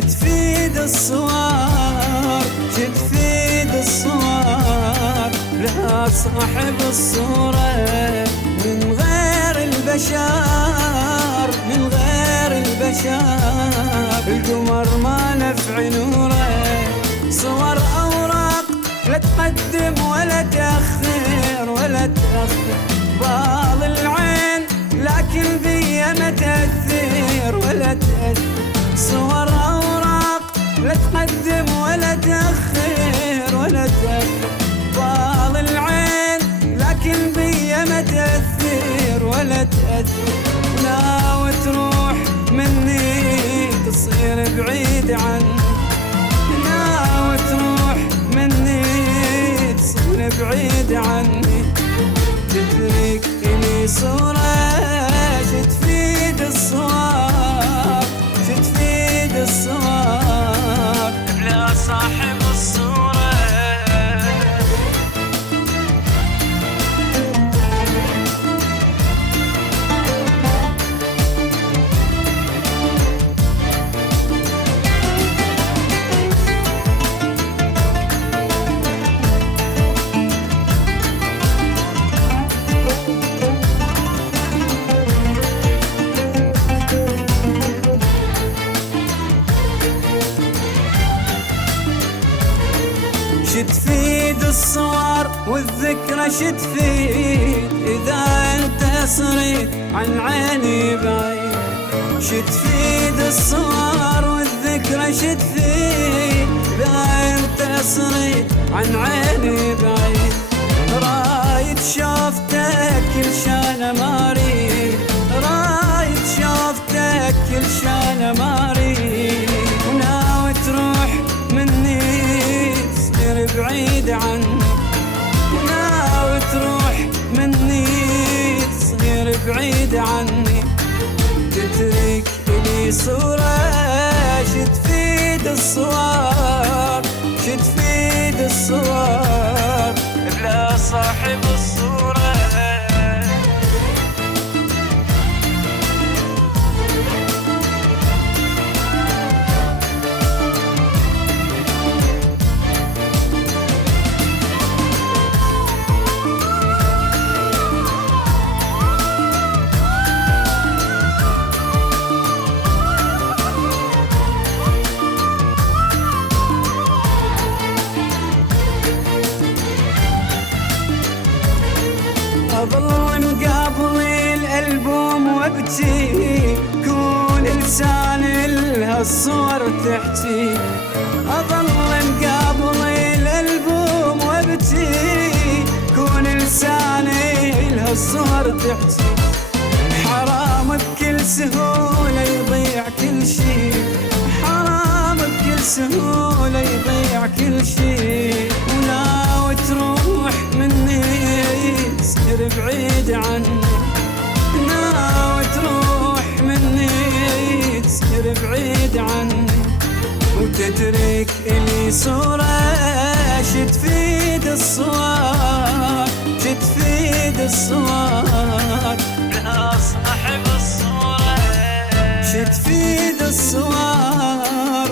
تفيد الصور تفيد الصور لها صاحب الصورة من غير البشر من غير البشر القمر ما نفع نوره صور أوراق لا تقدم ولا تأخر ولا تأخر بعض العين لكن بي ما تأثر ولا تأثر صور أوراق لا تقدم ولا تأخر ولا تأخر بعض العين لكن بي ما تأثر ولا تأثر ناوي تروح مني تصير بعيد عني ناوي تروح مني تصير بعيد عني تترك إلي صورة تفيد الصور تفيد الصور بلا صاحب الصورة تفيد الصور والذكرى تفيد إذا أنت صريت عن عيني بعيد تفيد الصور والذكرى تفيد إذا أنت صريت عن عيني بعيد رايد شوفتك كل شان ما أريد رايد شوفتك كل شان ما أريد وناوي تروح مني بعيد عني ناوي تروح مني تصير بعيد عني تترك إلي صورة تفيد الصور تفيد الصور بلا صاحب الصورة أظل مقابلي الألبوم وابكي كون لسان لهالصور تحكي أظل مقابلي الألبوم وابكي كون لساني لهالصور تحكي حرام بكل سهولة يضيع كل شي حرام بكل سهولة يضيع كل شي وناوي تروح مني تصير بعيد عني ناوي تروح مني تصير بعيد عني وتترك إلي صورة تفيد الصور تفيد الصور بلا صاحب الصورة تفيد الصور